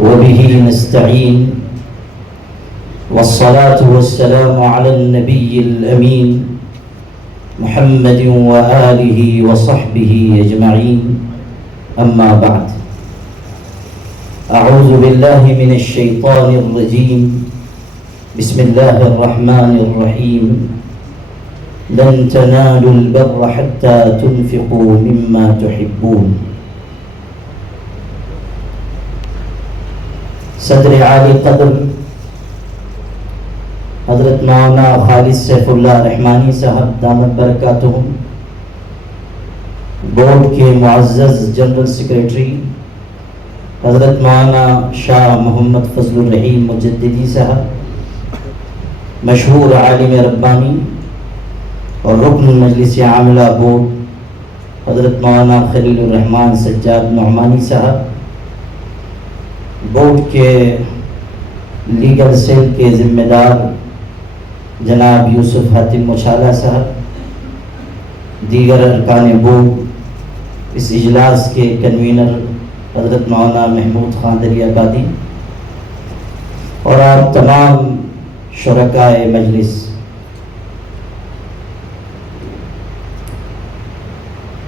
وبه نستعين والصلاة والسلام على النبي الأمين محمد وآله وصحبه أجمعين أما بعد أعوذ بالله من الشيطان الرجيم بسم الله الرحمن الرحيم لن تنالوا البر حتى تنفقوا مما تحبون صدر عالی قدر حضرت مولانا خالد سیف اللہ رحمانی صاحب دامت برکاتہم، بورڈ کے معزز جنرل سیکریٹری حضرت مولانا شاہ محمد فضل الرحیم مجددی صاحب، مشہور عالم ربانی اور رکن مجلس عاملہ بورڈ حضرت مولانا خلیل الرحمان سجاد نعمانی صاحب، بورڈ کے لیگل سیل کے ذمہ دار جناب یوسف حاتم مچھالہ صاحب، دیگر ارکان بورڈ، اس اجلاس کے کنوینر حضرت مولانا محمود خان دریابادی اور آپ تمام شرکائے مجلس،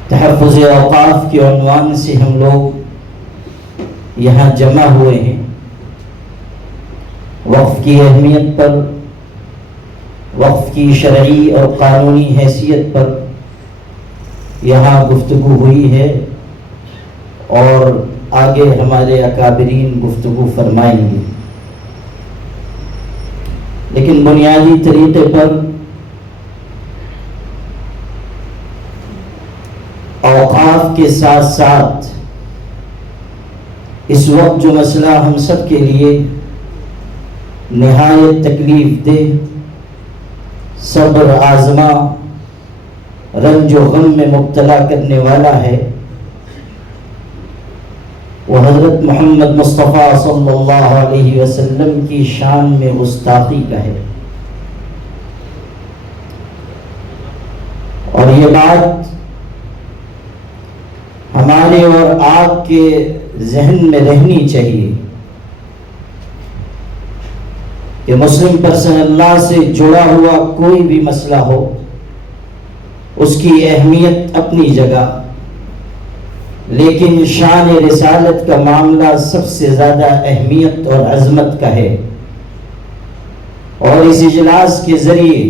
تحفظ اوقاف کے عنوان سے ہم لوگ یہاں جمع ہوئے ہیں۔ وقف کی اہمیت پر، وقف کی شرعی اور قانونی حیثیت پر یہاں گفتگو ہوئی ہے اور آگے ہمارے اکابرین گفتگو فرمائیں گے، لیکن بنیادی طریقے پر اوقاف کے ساتھ ساتھ اس وقت جو مسئلہ ہم سب کے لیے نہایت تکلیف دہ، صبر آزما، رنج و غم میں مبتلا کرنے والا ہے، وہ حضرت محمد مصطفیٰ صلی اللہ علیہ وسلم کی شان میں گستاخی کا ہے۔ اور یہ بات ہمارے اور آپ کے ذہن میں رہنی چاہیے کہ مسلم پرسن اللہ سے جڑا ہوا کوئی بھی مسئلہ ہو، اس کی اہمیت اپنی جگہ، لیکن شان رسالت کا معاملہ سب سے زیادہ اہمیت اور عظمت کا ہے۔ اور اس اجلاس کے ذریعے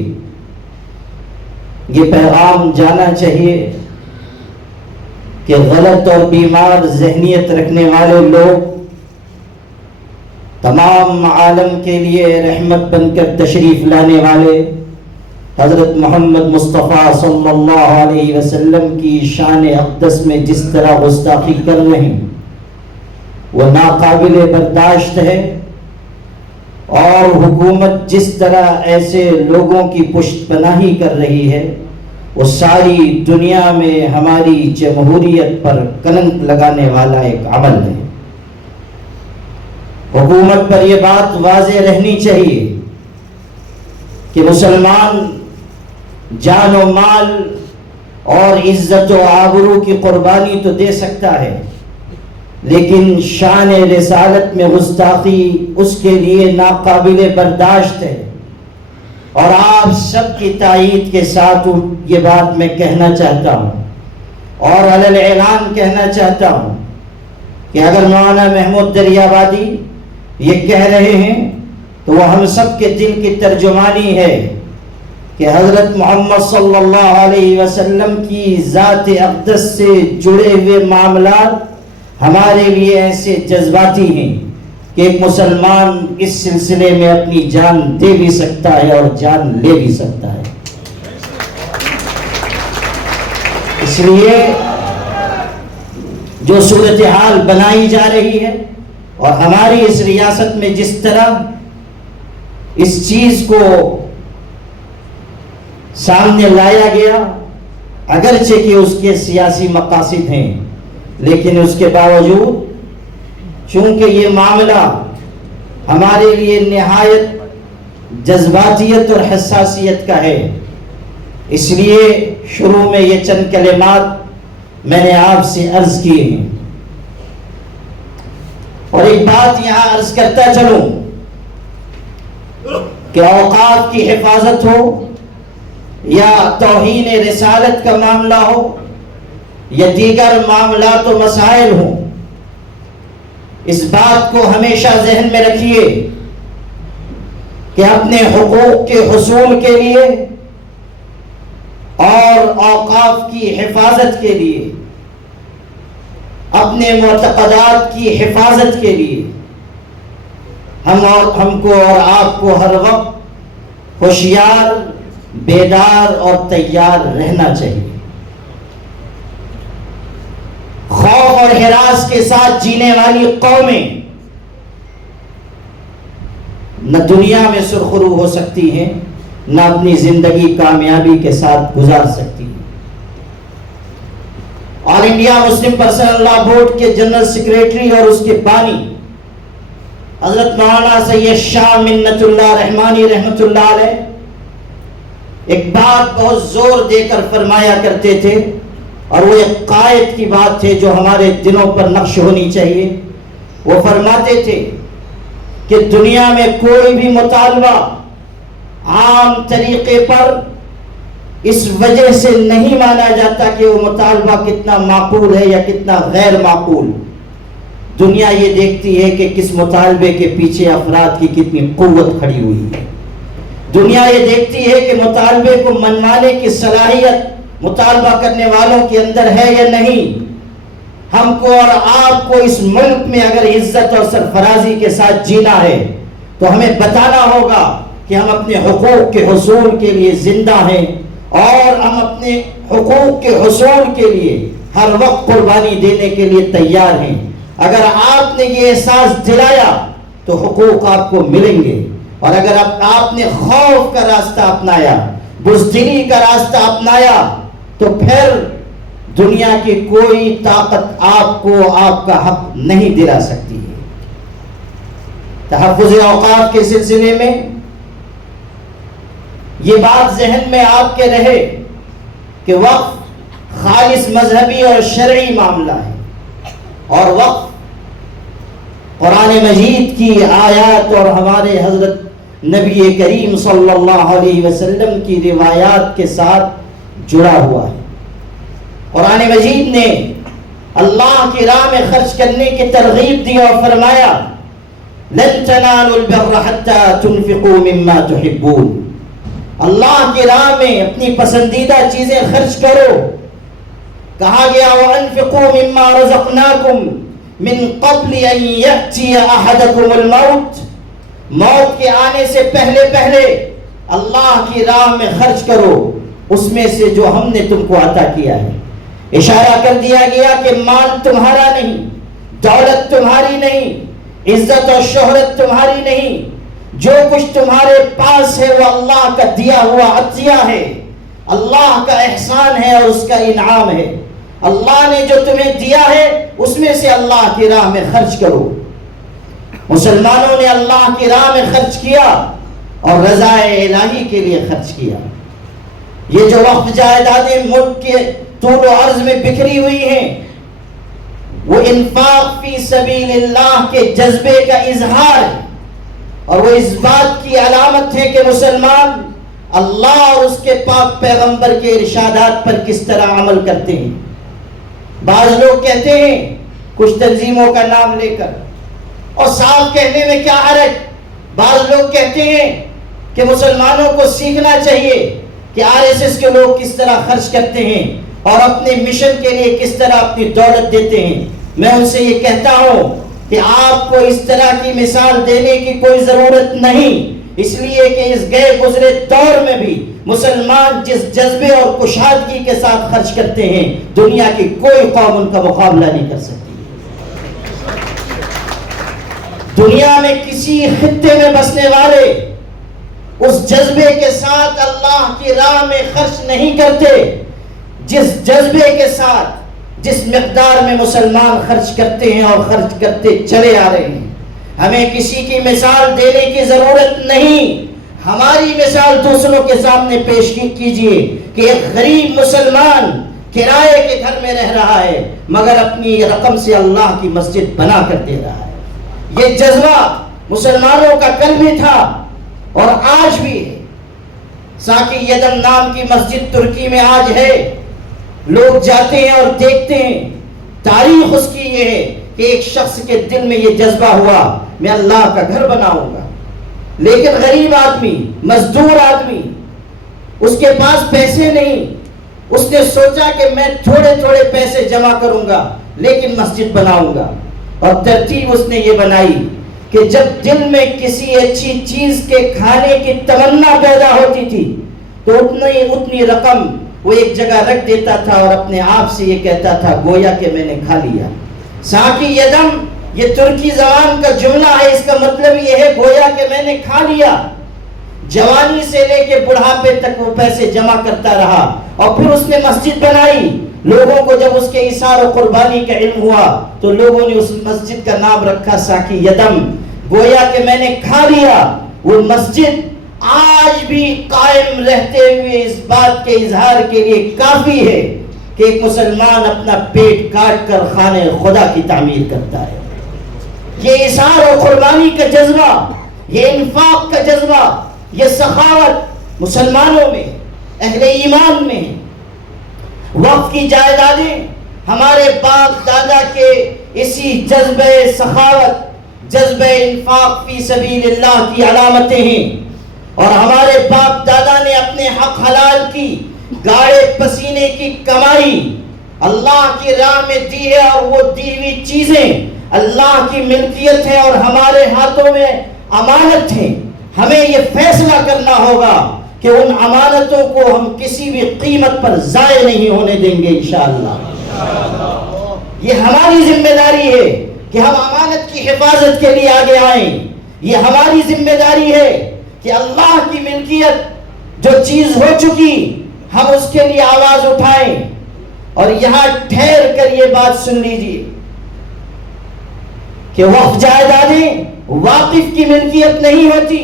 یہ پیغام جانا چاہیے کہ غلط اور بیمار ذہنیت رکھنے والے لوگ تمام عالم کے لیے رحمت بن کر تشریف لانے والے حضرت محمد مصطفیٰ صلی اللہ علیہ وسلم کی شان اقدس میں جس طرح گستاخی کر رہے ہیں وہ ناقابل برداشت ہے، اور حکومت جس طرح ایسے لوگوں کی پشت پناہی کر رہی ہے وہ ساری دنیا میں ہماری جمہوریت پر کلنک لگانے والا ایک عمل ہے۔ حکومت پر یہ بات واضح رہنی چاہیے کہ مسلمان جان و مال اور عزت و آبرو کی قربانی تو دے سکتا ہے، لیکن شان رسالت میں گستاخی اس کے لیے ناقابل برداشت ہے۔ اور آپ سب کی تائید کے ساتھ یہ بات میں کہنا چاہتا ہوں اور علی الاعلان کہنا چاہتا ہوں کہ اگر مولانا محمود دریابادی یہ کہہ رہے ہیں تو وہ ہم سب کے دل کی ترجمانی ہے کہ حضرت محمد صلی اللہ علیہ وسلم کی ذات اقدس سے جڑے ہوئے معاملات ہمارے لیے ایسے جذباتی ہیں کہ ایک مسلمان اس سلسلے میں اپنی جان دے بھی سکتا ہے اور جان لے بھی سکتا ہے۔ اس لیے جو صورتحال بنائی جا رہی ہے اور ہماری اس ریاست میں جس طرح اس چیز کو سامنے لایا گیا، اگرچہ کہ اس کے سیاسی مقاصد ہیں، لیکن اس کے باوجود چونکہ یہ معاملہ ہمارے لیے نہایت جذباتیت اور حساسیت کا ہے، اس لیے شروع میں یہ چند کلمات میں نے آپ سے عرض کیے ہیں اور ایک بات یہاں عرض کرتا چلوں کہ اوقاف کی حفاظت ہو یا توہین رسالت کا معاملہ ہو یا دیگر معاملات و مسائل ہوں، اس بات کو ہمیشہ ذہن میں رکھیے کہ اپنے حقوق کے حصول کے لیے اور اوقاف کی حفاظت کے لیے، اپنے معتقدات کی حفاظت کے لیے ہم کو اور آپ کو ہر وقت ہوشیار، بیدار اور تیار رہنا چاہیے۔ خوف اور ہراس کے ساتھ جینے والی قومیں نہ دنیا میں سرخرو ہو سکتی ہیں، نہ اپنی زندگی کامیابی کے ساتھ گزار سکتی ہیں۔ آل انڈیا مسلم پرسنل لا بورڈ کے جنرل سیکریٹری اور اس کے بانی حضرت مولانا سید شاہ منت اللہ رحمانی رحمت اللہ علیہ ایک بات بہت زور دے کر فرمایا کرتے تھے، اور وہ ایک قائد کی بات تھے جو ہمارے دلوں پر نقش ہونی چاہیے۔ وہ فرماتے تھے کہ دنیا میں کوئی بھی مطالبہ عام طریقے پر اس وجہ سے نہیں مانا جاتا کہ وہ مطالبہ کتنا معقول ہے یا کتنا غیر معقول۔ دنیا یہ دیکھتی ہے کہ کس مطالبے کے پیچھے افراد کی کتنی قوت کھڑی ہوئی ہے۔ دنیا یہ دیکھتی ہے کہ مطالبے کو منوانے کی صلاحیت مطالبہ کرنے والوں کے اندر ہے یا نہیں۔ ہم کو اور آپ کو اس ملک میں اگر عزت اور سرفرازی کے ساتھ جینا ہے تو ہمیں بتانا ہوگا کہ ہم اپنے حقوق کے حصول کے لیے زندہ ہیں، اور ہم اپنے حقوق کے حصول کے لیے ہر وقت قربانی دینے کے لیے تیار ہیں۔ اگر آپ نے یہ احساس دلایا تو حقوق آپ کو ملیں گے، اور اگر آپ نے خوف کا راستہ اپنایا، بزدلی کا راستہ اپنایا، تو پھر دنیا کی کوئی طاقت آپ کو آپ کا حق نہیں دلا سکتی ہے۔ تحفظ اوقاف کے سلسلے میں یہ بات ذہن میں آپ کے رہے کہ وقف خالص مذہبی اور شرعی معاملہ ہے، اور وقف قرآن مجید کی آیات اور ہمارے حضرت نبی کریم صلی اللہ علیہ وسلم کی روایات کے ساتھ جڑا ہوا ہے۔ قرآن مجید نے اللہ کی راہ میں خرچ کرنے کی ترغیب دی اور فرمایا لن تنالوا البر حتى تنفقوا مما تحبون۔ اللہ کی راہ میں اپنی پسندیدہ چیزیں خرچ کرو۔ کہا گیا وَأَنفِقُوا مِمَّا رَزَقْنَاكُمْ مِن قَبْلِ أَن يَأْتِيَ أَحَدَكُمُ الْمَوْتُ، موت کے آنے سے پہلے پہلے اللہ کی راہ میں خرچ کرو اس میں سے جو ہم نے تم کو عطا کیا ہے۔ اشارہ کر دیا گیا کہ مال تمہارا نہیں، دولت تمہاری نہیں، عزت اور شہرت تمہاری نہیں، جو کچھ تمہارے پاس ہے وہ اللہ کا دیا ہوا عطیہ ہے، اللہ کا احسان ہے اور اس کا انعام ہے۔ اللہ نے جو تمہیں دیا ہے اس میں سے اللہ کی راہ میں خرچ کرو۔ مسلمانوں نے اللہ کی راہ میں خرچ کیا اور رضا الہی کے لیے خرچ کیا۔ یہ جو وقف جائیدادیں ملک کے طول و عرض میں بکھری ہوئی ہیں، وہ انفاق فی سبیل اللہ کے جذبے کا اظہار ہے، اور وہ اس بات کی علامت ہے کہ مسلمان اللہ اور اس کے پاک پیغمبر کے ارشادات پر کس طرح عمل کرتے ہیں۔ بعض لوگ کہتے ہیں کچھ تنظیموں کا نام لے کر، اور صاف کہنے میں کیا حرج، بعض لوگ کہتے ہیں کہ مسلمانوں کو سیکھنا چاہیے کہ RSS کے لوگ کس طرح خرچ کرتے ہیں اور اپنے مشن کے لیے کس طرح اپنی دولت دیتے ہیں۔ میں ان سے یہ کہتا ہوں کہ آپ کو اس طرح کی مثال دینے کی کوئی ضرورت نہیں، اس لیے کہ اس گئے گزرے دور میں بھی مسلمان جس جذبے اور کشادگی کے ساتھ خرچ کرتے ہیں، دنیا کی کوئی قوم ان کا مقابلہ نہیں کر سکتی۔ دنیا میں کسی خطے میں بسنے والے اس جذبے کے ساتھ اللہ کی راہ میں خرچ نہیں کرتے جس جذبے کے ساتھ، جس مقدار میں مسلمان خرچ کرتے ہیں اور خرچ کرتے چلے آ رہے ہیں۔ ہمیں کسی کی مثال دینے کی ضرورت نہیں، ہماری مثال دوسروں کے سامنے پیش کیجئے کہ ایک غریب مسلمان کرائے کے گھر میں رہ رہا ہے مگر اپنی رقم سے اللہ کی مسجد بنا کر دے رہا ہے۔ یہ جذبہ مسلمانوں کا کل بھی تھا اور آج بھی ہے۔ ساقی یدم نام کی مسجد ترکی میں آج ہے، لوگ جاتے ہیں اور دیکھتے ہیں۔ تاریخ اس کی یہ ہے کہ ایک شخص کے دل میں یہ جذبہ ہوا، میں اللہ کا گھر بناؤں گا، لیکن غریب آدمی، مزدور آدمی، اس کے پاس پیسے نہیں، اس نے سوچا کہ میں تھوڑے تھوڑے پیسے جمع کروں گا لیکن مسجد بناؤں گا۔ اور ترتیب اس نے یہ بنائی کہ جب دل میں کسی اچھی چیز کے کھانے کی تمنا پیدا ہوتی تھی تو اتنی رقم وہ ایک جگہ رکھ دیتا تھا اور اپنے آپ سے یہ کہتا تھا گویا کہ میں نے کھا لیا۔ ساقی یدم یہ ترکی زبان کا جملہ ہے، اس کا مطلب یہ ہے گویا کہ میں نے کھا لیا۔ جوانی سے لے کے بڑھاپے تک وہ پیسے جمع کرتا رہا اور پھر اس نے مسجد بنائی۔ لوگوں کو جب اس کے ایثار و قربانی کا علم ہوا تو لوگوں نے اس مسجد کا نام رکھا ساقی یدم، گویا کہ میں نے کھا لیا۔ وہ مسجد آج بھی قائم رہتے ہوئے اس بات کے اظہار کے لیے کافی ہے کہ ایک مسلمان اپنا پیٹ کاٹ کر خانہ خدا کی تعمیر کرتا ہے۔ یہ ایثار و قربانی کا جذبہ، یہ انفاق کا جذبہ، یہ سخاوت مسلمانوں میں، اہل ایمان میں ہے۔ وقت کی جائیدادیں ہمارے باپ دادا کے اسی جذبہ سخاوت، جذبہ انفاق فی سبیل اللہ کی علامتیں ہیں، اور ہمارے باپ دادا نے اپنے حق حلال کی گاڑے پسینے کی کمائی اللہ کی راہ میں دی ہے، اور وہ دی ہوئی چیزیں اللہ کی ملکیت ہے اور ہمارے ہاتھوں میں امانت ہے۔ ہمیں یہ فیصلہ کرنا ہوگا کہ ان امانتوں کو ہم کسی بھی قیمت پر ضائع نہیں ہونے دیں گے انشاءاللہ۔ یہ ہماری ذمہ داری ہے کہ ہم امانت کی حفاظت کے لیے آگے آئیں۔ یہ ہماری ذمہ داری ہے کہ اللہ کی ملکیت جو چیز ہو چکی ہم اس کے لیے آواز اٹھائیں۔ اور یہاں ٹھہر کر یہ بات سن لیجیے کہ وقف جائیدادیں واقف کی ملکیت نہیں ہوتی۔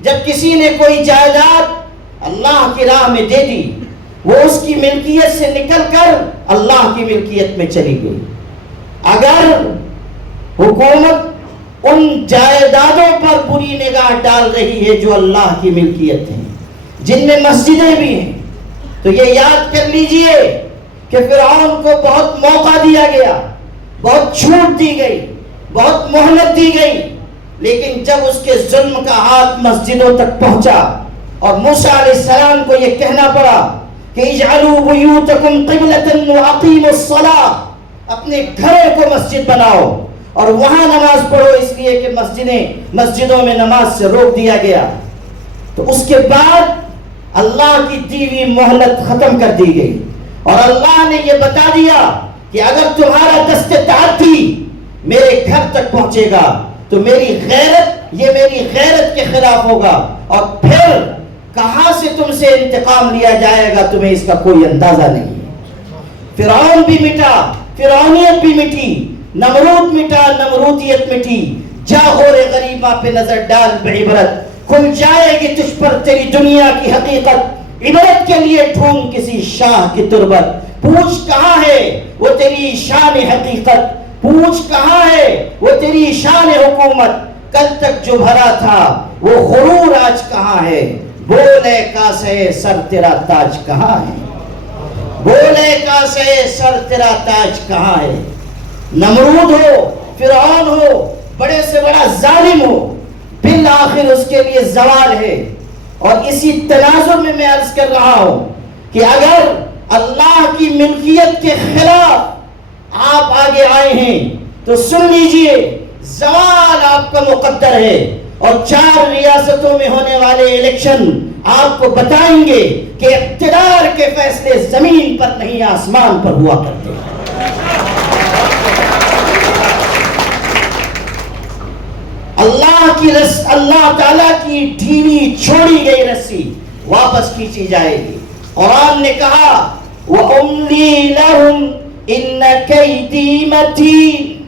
جب کسی نے کوئی جائیداد اللہ کی راہ میں دے دی وہ اس کی ملکیت سے نکل کر اللہ کی ملکیت میں چلی گئی۔ اگر حکومت ان جائیدادوں پر بری نگاہ ڈال رہی ہے جو اللہ کی ملکیت ہیں، جن میں مسجدیں بھی ہیں، تو یہ یاد کر لیجئے کہ فرعون کو بہت موقع دیا گیا، بہت چھوٹ دی گئی، بہت مہلت دی گئی، لیکن جب اس کے ظلم کا ہاتھ مسجدوں تک پہنچا اور موسیٰ علیہ السلام کو یہ کہنا پڑا کہ اجعلوا بیوتکم قبلۃ واقیموا الصلاۃ، اپنے گھروں کو مسجد بناؤ اور وہاں نماز پڑھو، اس لیے کہ مسجدوں میں نماز سے روک دیا گیا، تو اس کے بعد اللہ کی دی ہوئی مہلت ختم کر دی گئی اور اللہ نے یہ بتا دیا کہ اگر تمہارا دست تعدی میرے گھر تک پہنچے گا تو میری غیرت کے خلاف ہوگا، اور پھر کہاں سے تم سے انتقام لیا جائے گا تمہیں اس کا کوئی اندازہ نہیں۔ فرعون بھی مٹا، فرعونیت بھی مٹی، نمرود مٹا، نمرودیت مٹی۔ جا غور غریبہ پہ نظر ڈال بعبرت، کھل جائے گی تجھ پر تیری دنیا کی حقیقت۔ عبرت کے لیے ڈھونڈ کسی شاہ کی تربت، پوچھ کہاں ہے وہ تیری شان حقیقت، پوچھ کہاں ہے وہ تیری شان حکومت۔ کل تک جو بھرا تھا وہ غرور آج کہاں ہے، بولے کاسے سر تیرا تاج کہاں ہے، بولے کاسے سر تیرا تاج کہاں ہے۔ نمرود ہو، فرعون ہو، بڑے سے بڑا ظالم ہو، بالآخر اس کے لیے زوال ہے۔ اور اسی تناظر میں عرض کر رہا ہوں کہ اگر اللہ کی ملکیت کے خلاف آپ آگے آئے ہیں تو سن لیجئے زوال آپ کا مقدر ہے، اور 4 ریاستوں میں ہونے والے الیکشن آپ کو بتائیں گے کہ اقتدار کے فیصلے زمین پر نہیں آسمان پر ہوا کرتے ہیں۔ اللہ تعالیٰ کی ڈھیلی چھوڑی گئی رسی واپس کھینچی جائے گی۔ قرآن نے کہا وَأُمْلِي لَهُمْ إِنَّ كَيْدِي مَتِينٌ،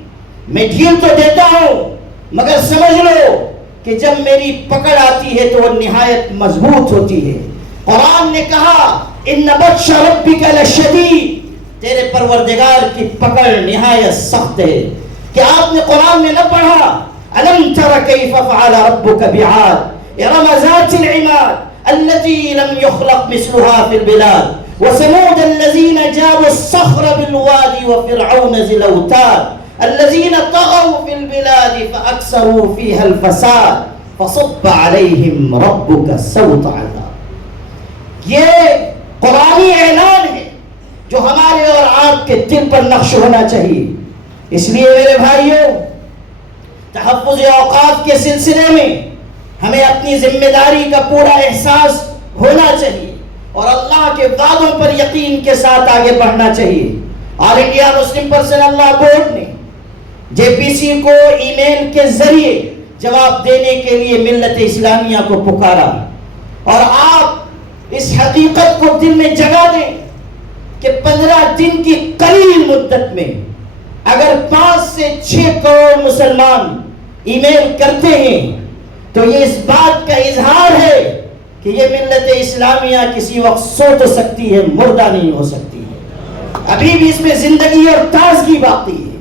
میں ڈھیل تو دیتا ہوں مگر سمجھ لو کہ جب میری پکڑ آتی ہے تو وہ نہایت مضبوط ہوتی ہے۔ قرآن نے کہا إِنَّ بَطْشَ رَبِّكَ لَشَدِيدٌ، تیرے پروردگار کی پکڑ نہایت سخت ہے۔ کہ آپ نے قرآن میں نہ پڑھا ألم تر كيف فعل ربك بعاد إرم ذات العماد التي لم يخلق مثلها في البلاد وثمود الذين جابوا الصخر بالوادي وفرعون ذي الأوتاد الذين طغوا في البلاد فأكثروا فيها الفساد فصب عليهم ربك سوط عذاب. یہ قرآنی اعلان ہے جو ہمارے اور آپ کے دل پر نقش ہونا چاہیے. اس لیے میرے بھائیوں، تحفظ اوقاف کے سلسلے میں ہمیں اپنی ذمہ داری کا پورا احساس ہونا چاہیے اور اللہ کے وعدوں پر یقین کے ساتھ آگے بڑھنا چاہیے. All India Muslim personal law board نے JPC کو ای میل کے ذریعے جواب دینے کے لیے ملت اسلامیہ کو پکارا، اور آپ اس حقیقت کو دل میں جگا دیں کہ 15 دن کی قلیل مدت میں اگر 5 سے 6 کروڑ مسلمان ای میل کرتے ہیں تو یہ اس بات کا اظہار ہے کہ یہ ملت اسلامیہ کسی وقت سو تو سکتی ہے، مردہ نہیں ہو سکتی ہے. ابھی بھی اس میں زندگی اور تازگی باقی ہے،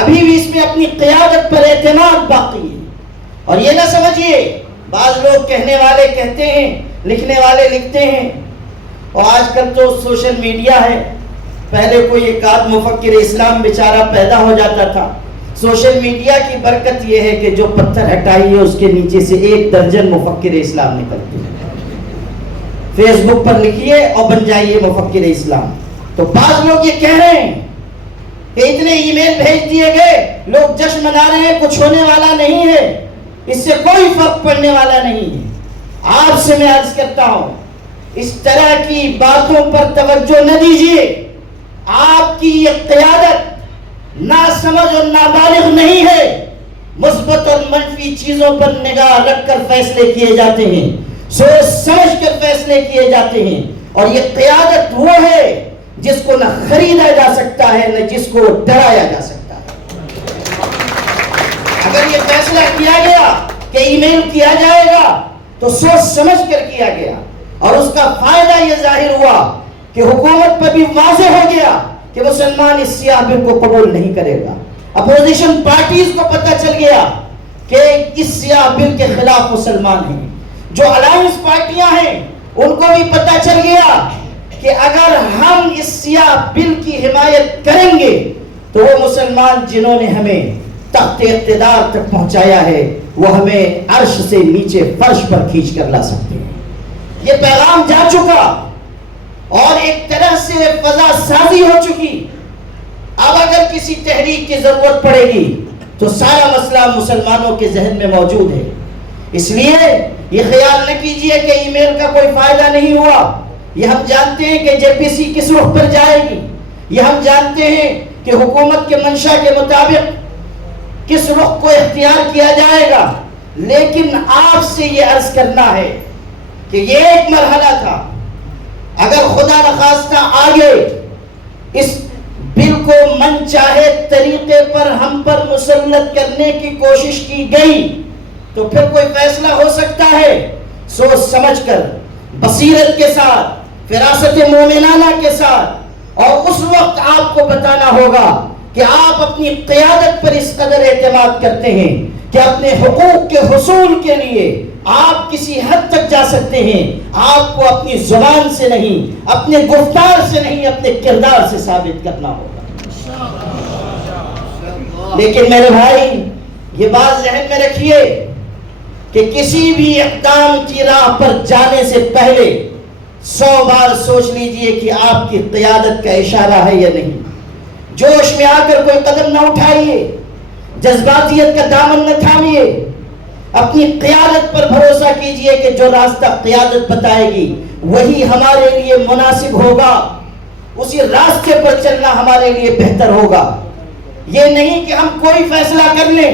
ابھی بھی اس میں اپنی قیادت پر اعتماد باقی ہے. اور یہ نہ سمجھیے، بعض لوگ کہنے والے کہتے ہیں، لکھنے والے لکھتے ہیں، اور آج کل تو سوشل میڈیا ہے. پہلے کوئی ایک آدھ مفکر اسلام بیچارہ پیدا ہو جاتا تھا. سوشل میڈیا کی برکت یہ ہے کہ جو پتھر ہٹائیے اس کے نیچے سے 1 درجن مفکر اسلام نکلتے ہیں. فیس بک پر لکھیے اور بن جائیے مفکر اسلام. تو بعض لوگ یہ کہہ رہے ہیں کہ اتنے ای میل بھیج دیے گئے، لوگ جشن منا رہے ہیں، کچھ ہونے والا نہیں ہے، اس سے کوئی فرق پڑنے والا نہیں ہے. آپ سے میں عرض کرتا ہوں، اس طرح کی باتوں پر توجہ نہ دیجیے. آپ کی یہ قیادت ناسمجھ اور نابالغ نہیں ہے. مثبت اور منفی چیزوں پر نگاہ رکھ کر فیصلے کیے جاتے ہیں، سوچ سمجھ کر فیصلے کیے جاتے ہیں. اور یہ قیادت وہ ہے جس کو نہ خریدا جا سکتا ہے نہ جس کو ڈرایا جا سکتا ہے. اگر یہ فیصلہ کیا گیا کہ ای میل کیا جائے گا تو سوچ سمجھ کر کیا گیا، اور اس کا فائدہ یہ ظاہر ہوا کہ حکومت پر بھی واضح ہو گیا کہ مسلمان اس سیاہ بل کو قبول نہیں کرے گا. اپوزیشن پارٹیز کو پتہ چل گیا کہ اس سیاہ بل کے خلاف مسلمان ہیں. جو الائنس پارٹیاں ہیں ان کو بھی پتہ چل گیا کہ اگر ہم اس سیاہ بل کی حمایت کریں گے تو وہ مسلمان جنہوں نے ہمیں تخت اقتدار تک پہنچایا ہے وہ ہمیں عرش سے نیچے فرش پر کھینچ کر لا سکتے ہیں. یہ پیغام جا چکا اور ایک طرح سے فضا سازی ہو چکی. اب اگر کسی تحریک کی ضرورت پڑے گی تو سارا مسئلہ مسلمانوں کے ذہن میں موجود ہے. اس لیے یہ خیال نہ کیجئے کہ ای میل کا کوئی فائدہ نہیں ہوا. یہ ہم جانتے ہیں کہ JPC کس رخ پر جائے گی، یہ ہم جانتے ہیں کہ حکومت کے منشا کے مطابق کس رخ کو اختیار کیا جائے گا. لیکن آپ سے یہ عرض کرنا ہے کہ یہ ایک مرحلہ تھا. اگر خدا نخواستہ آگے اس بل کو من چاہے طریقے پر ہم پر مسلط کرنے کی کوشش کی گئی تو پھر کوئی فیصلہ ہو سکتا ہے سوچ سمجھ کر، بصیرت کے ساتھ، فراست مومنانہ کے ساتھ. اور اس وقت آپ کو بتانا ہوگا کہ آپ اپنی قیادت پر اس قدر اعتماد کرتے ہیں کہ اپنے حقوق کے حصول کے لیے آپ کسی حد تک جا سکتے ہیں. آپ کو اپنی زبان سے نہیں، اپنے گفتار سے نہیں، اپنے کردار سے ثابت کرنا ہوگا. لیکن میرے بھائی یہ بات ذہن میں رکھیے کہ کسی بھی اقدام کی راہ پر جانے سے پہلے 100 بار سوچ لیجئے کہ آپ کی قیادت کا اشارہ ہے یا نہیں. جوش میں آ کر کوئی قدم نہ اٹھائیے، جذباتیت کا دامن نہ تھامیے. اپنی قیادت پر بھروسہ کیجئے کہ جو راستہ قیادت بتائے گی وہی ہمارے لیے مناسب ہوگا، اسی راستے پر چلنا ہمارے لیے بہتر ہوگا. یہ نہیں کہ ہم کوئی فیصلہ کر لیں،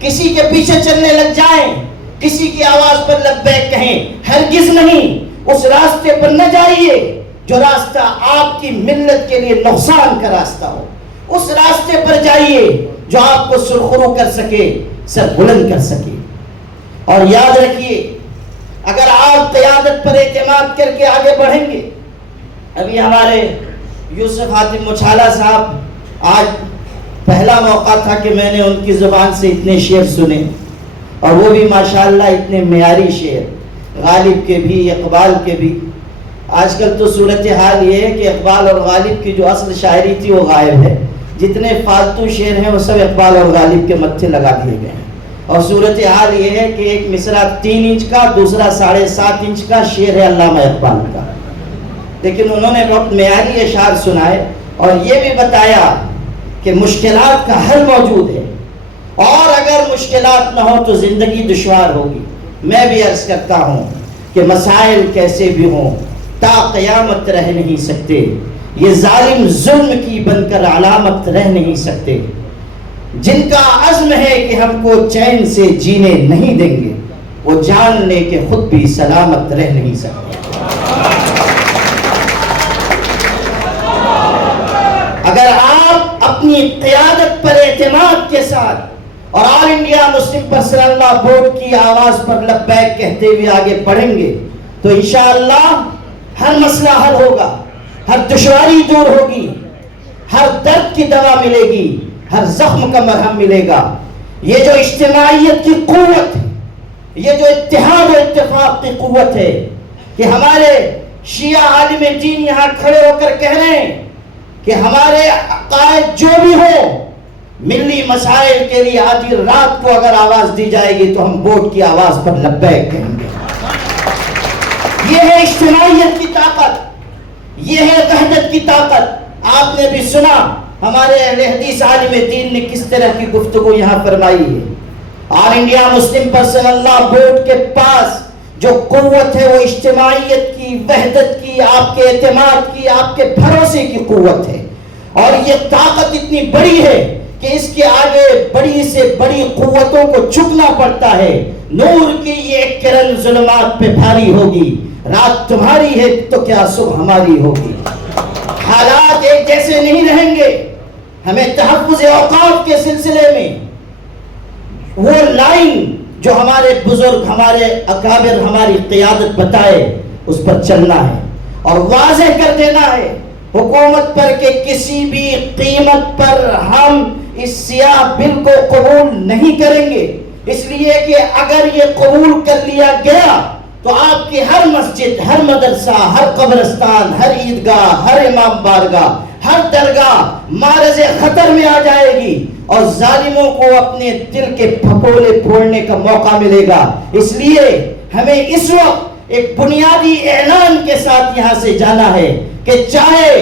کسی کے پیچھے چلنے لگ جائیں، کسی کی آواز پر لبیک کہیں. ہرگز نہیں. اس راستے پر نہ جائیے جو راستہ آپ کی ملت کے لیے نقصان کا راستہ ہو. اس راستے پر جائیے جو آپ کو سرخرو کر سکے، سر بلند کر سکے. اور یاد رکھیے اگر آپ قیادت پر اعتماد کر کے آگے بڑھیں گے. ابھی ہمارے یوسف حاتم مچھالہ صاحب، آج پہلا موقع تھا کہ میں نے ان کی زبان سے اتنے شعر سنے. اور وہ بھی ماشاءاللہ اتنے معیاری شعر، غالب کے بھی اقبال کے بھی۔ آج کل تو صورتحال یہ ہے کہ اقبال اور غالب کی جو اصل شاعری تھی وہ غائب ہے، جتنے فالتو شعر ہیں وہ سب اقبال اور غالب کے متھے لگا دیے گئے ہیں۔ اور صورتحال یہ ہے کہ ایک مصرع 3 انچ کا، دوسرا 7.5 انچ کا شعر ہے علامہ اقبال کا، لیکن انہوں نے بہت معیاری اشعار سنائے اور یہ بھی بتایا کہ مشکلات کا حل موجود ہے، اور اگر مشکلات نہ ہو تو زندگی دشوار ہوگی۔ میں بھی عرض کرتا ہوں کہ مسائل کیسے بھی ہوں تا قیامت رہ نہیں سکتے، یہ ظالم ظلم کی بن کر علامت رہ نہیں سکتے۔ جن کا عزم ہے کہ ہم کو چین سے جینے نہیں دیں گے، وہ جان لے کہ خود بھی سلامت رہ نہیں سکتے۔ اگر آپ اپنی قیادت پر اعتماد کے ساتھ اور آل انڈیا مسلم پرسنل لا بورڈ کی آواز پر لبیک کہتے ہوئے آگے بڑھیں گے تو انشاءاللہ ہر مسئلہ حل ہوگا، ہر دشواری دور ہوگی، ہر درد کی دوا ملے گی، ہر زخم کا مرہم ملے گا۔ یہ جو اجتماعیت کی قوت ہے، یہ جو اتحاد و اتفاق کی قوت ہے کہ ہمارے شیعہ عالم دین یہاں کھڑے ہو کر کہہ رہے ہیں کہ ہمارے عقائد جو بھی ہو، ملی مسائل کے لیے آدھی رات کو اگر آواز دی جائے گی تو ہم بورڈ کی آواز پر لبیک کہیں گے۔ یہ ہے اجتماعیت کی طاقت، یہ ہے وحدت کی طاقت۔ آپ نے بھی سنا ہمارے اہل حدیث عالم دین نے کس طرح کی گفتگو یہاں فرمائی ہے۔ آل انڈیا مسلم پرسنل لا بورڈ کے پاس جو قوت ہے وہ اجتماعیت کی، وحدت کی، آپ کے اعتماد کی، آپ کے بھروسے کی قوت ہے، اور یہ طاقت اتنی بڑی ہے کہ اس کے آگے بڑی سے بڑی قوتوں کو جھکنا پڑتا ہے۔ نور کی یہ ایک کرن ظلمات پہ بھاری ہوگی، رات تمہاری ہے تو کیا صبح ہماری ہوگی۔ حالات ایک جیسے نہیں رہیں گے۔ ہمیں تحفظ اوقاف کے سلسلے میں وہ لائن جو ہمارے بزرگ، ہمارے اکابر، ہماری قیادت بتائے اس پر چلنا ہے اور واضح کر دینا ہے حکومت پر کہ کسی بھی قیمت پر ہم اس سیاہ بل کو قبول نہیں کریں گے، اس لیے کہ اگر یہ قبول کر لیا گیا تو آپ کی ہر مسجد، ہر مدرسہ، ہر قبرستان، ہر عیدگاہ، ہر امام بارگاہ، ہر درگاہ معرض خطر میں آ جائے گی اور ظالموں کو اپنے دل کے پھپولے پھوڑنے کا موقع ملے گا۔ اس لیے ہمیں اس وقت ایک بنیادی اعلان کے ساتھ یہاں سے جانا ہے کہ چاہے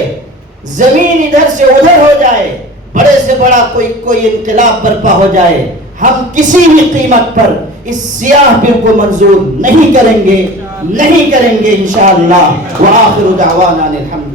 زمین ادھر سے ادھر ہو جائے، بڑے سے بڑا کوئی انقلاب برپا ہو جائے، ہم کسی بھی قیمت پر اس سیاہ بل کو منظور نہیں کریں گے انشاءاللہ۔ وآخر دعوانا الحمد